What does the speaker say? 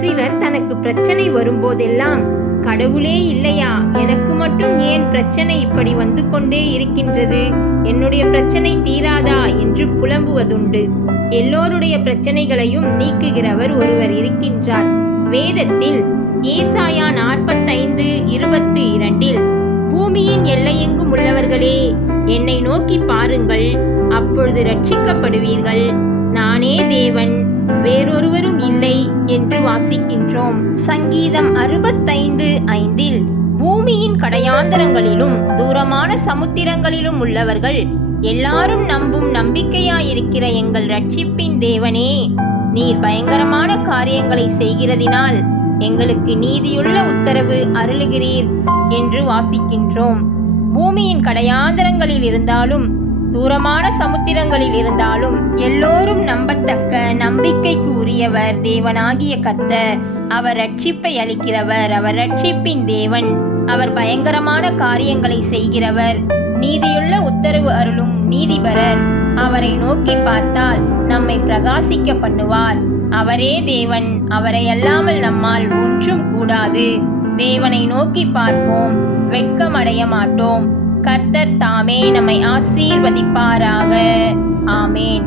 சிலர் தனக்கு பிரச்சனை வரும்போதெல்லாம், கடவுளே இல்லையா, எனக்கு மட்டும் ஏன் பிரச்சனை இப்படி வந்து கொண்டே இருக்கின்றது, என்னுடைய பிரச்சனை தீராதா என்று புலம்புவதுண்டு. எல்லோருடைய பிரச்சனைகளையும் நீக்குகிறவர் ஒருவர் இருக்கின்றார். வேதத்தில் ஏசாயா 45:22 பூமியின் எல்லையெங்கும் உள்ளவர்களே, என்னை நோக்கி பாருங்கள், அப்பொழுது ரட்சிக்கப்படுவீர்கள். நானே தேவன், வேறொருவரும் இல்லை என்று வாசிக்கின்றோம். சங்கீதம் 65:5 பூமியின் கடையாந்தரங்களிலும் தூரமான சமுத்திரங்களிலும் உள்ளவர்கள் எல்லாரும் நம்பும் நம்பிக்கையாயிருக்கிற எங்கள் ரட்சிப்பின் தேவனே, நீர் பயங்கரமான காரியங்களை செய்கிறதினால் எங்களுக்கு நீதியுள்ள உத்தரவு அருளுகிறீர் என்று வாசிக்கின்றோம். பூமியின் கடையாந்தரங்களில் இருந்தாலும் தூரமான சமுத்திரங்களில் இருந்தாலும் எல்லோரும் நம்பத்தக்க நம்பிக்கைக்கு உரியவர் தேவனாகிய கர்த்தர். அவர் ரட்சிப்பை அளிக்கிறவர், அவர் ரட்சிப்பின் தேவன், அவர் பயங்கரமான காரியங்களை செய்கிறவர், நீதியுள்ள உத்தரவு அருளும் நீதிபரர். அவரை நோக்கி பார்த்தால் நம்மை பிரகாசிக்க பண்ணுவார். அவரே தேவன், அவரை அல்லாமல் நம்மால் ஒன்றும் கூடாது. தேவனை நோக்கி பார்ப்போம், வெட்கமடைய மாட்டோம். கர்த்தர் தாமே நம்மை ஆசீர்வதிப்பாராக. ஆமேன்.